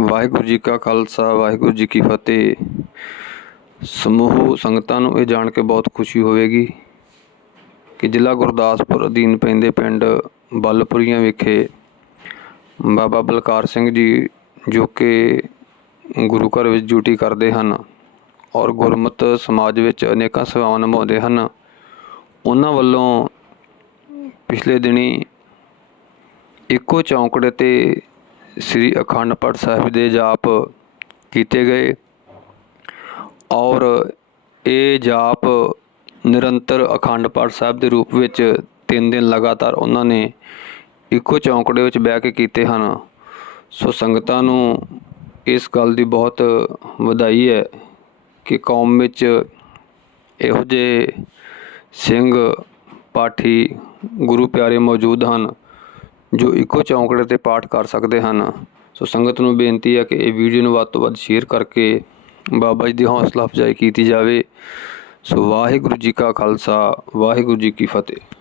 ਵਾਹਿਗੁਰੂ ਜੀ ਕਾ ਖਾਲਸਾ, ਵਾਹਿਗੁਰੂ ਜੀ ਕੀ ਫਤਿਹ। ਸਮੂਹ ਸੰਗਤਾਂ ਨੂੰ ਇਹ ਜਾਣ ਕੇ ਬਹੁਤ ਖੁਸ਼ੀ ਹੋਵੇਗੀ ਕਿ ਜ਼ਿਲ੍ਹਾ ਗੁਰਦਾਸਪੁਰ ਅਧੀਨ ਪੈਂਦੇ ਪਿੰਡ ਬੱਲਪੁਰੀਆਂ ਵਿਖੇ ਬਾਬਾ ਬਲਕਾਰ ਸਿੰਘ ਜੀ, ਜੋ ਕਿ ਗੁਰੂ ਘਰ ਵਿੱਚ ਡਿਊਟੀ ਕਰਦੇ ਹਨ ਔਰ ਗੁਰਮਤ ਸਮਾਜ ਵਿੱਚ ਅਨੇਕਾਂ ਸੇਵਾਵਾਂ ਨਿਭਾਉਂਦੇ ਹਨ, ਉਹਨਾਂ ਵੱਲੋਂ ਪਿਛਲੇ ਦਿਨੀ ਇੱਕੋ ਚੌਂਕੜੇ ਤੇ ਸ੍ਰੀ ਅਖੰਡ ਪਾਠ ਸਾਹਿਬ ਦੇ ਜਾਪ ਕੀਤੇ ਗਏ ਔਰ ਇਹ ਜਾਪ ਨਿਰੰਤਰ ਅਖੰਡ ਪਾਠ ਸਾਹਿਬ ਦੇ ਰੂਪ ਵਿੱਚ ਤਿੰਨ ਦਿਨ ਲਗਾਤਾਰ ਉਹਨਾਂ ਨੇ ਇੱਕੋ ਚੌਂਕੜੇ ਵਿੱਚ ਬਹਿ ਕੇ ਕੀਤੇ ਹਨ। ਸੋ ਸੰਗਤਾਂ ਨੂੰ ਇਸ ਗੱਲ ਦੀ ਬਹੁਤ ਵਧਾਈ ਹੈ ਕਿ ਕੌਮ ਵਿੱਚ ਇਹੋ ਜਿਹੇ ਸਿੰਘ ਪਾਠੀ ਗੁਰੂ ਪਿਆਰੇ ਮੌਜੂਦ ਹਨ। ਜੋ ਇੱਕੋ ਚੌਂਕੜੇ ਤੇ ਪਾਠ ਕਰ ਸਕਦੇ ਹਨ। ਸੋ ਸੰਗਤ ਨੂੰ ਬੇਨਤੀ ਹੈ ਕਿ ਇਹ ਵੀਡੀਓ ਨੂੰ ਵੱਧ ਤੋਂ ਵੱਧ ਸ਼ੇਅਰ ਕਰਕੇ ਬਾਬਾ ਜੀ ਦੀ ਹੌਸਲਾ ਅਫਜ਼ਾਈ ਕੀਤੀ ਜਾਵੇ। ਸੋ ਵਾਹਿਗੁਰੂ ਜੀ ਕਾ ਖਾਲਸਾ, ਵਾਹਿਗੁਰੂ ਜੀ ਕੀ ਫਤਿਹ।